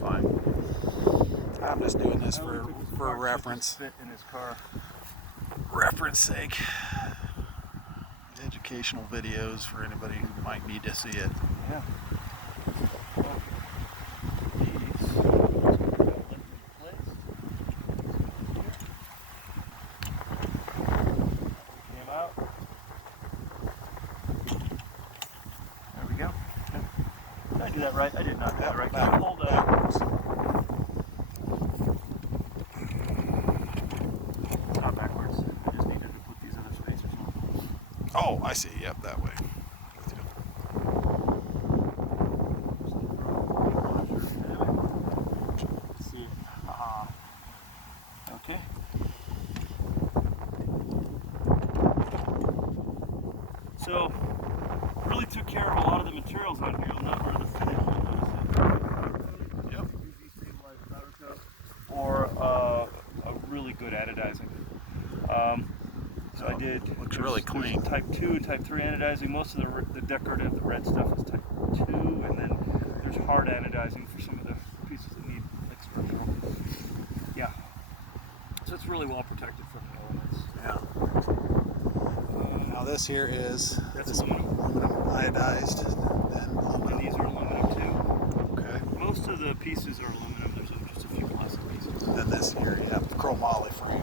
fine. I'm just doing this for reference. Fit in his car. Reference sake. Educational videos for anybody who might need to see it. Yeah. There we go. Did I do that right? I did not do that right. Hold not backwards. I just needed to put these other spacers on. Oh, I see. Yep, that way. See. Okay. So, really took care of a lot of the materials on here. A number of the finish. Yep. Stabilized powder coat or a really good anodizing. So I did. Looks really clean. Type 2 and Type 3 anodizing. Most of the decorative, the red stuff is Type 2, and then there's hard anodizing for some of the pieces that need like structural. Yeah. So it's really well protected from the elements. Yeah. Now this here is aluminum iodized and aluminum. And these are aluminum too. Okay. Most of the pieces are aluminum. There's just a few plastic pieces. And then this here, yeah, chromoly frame.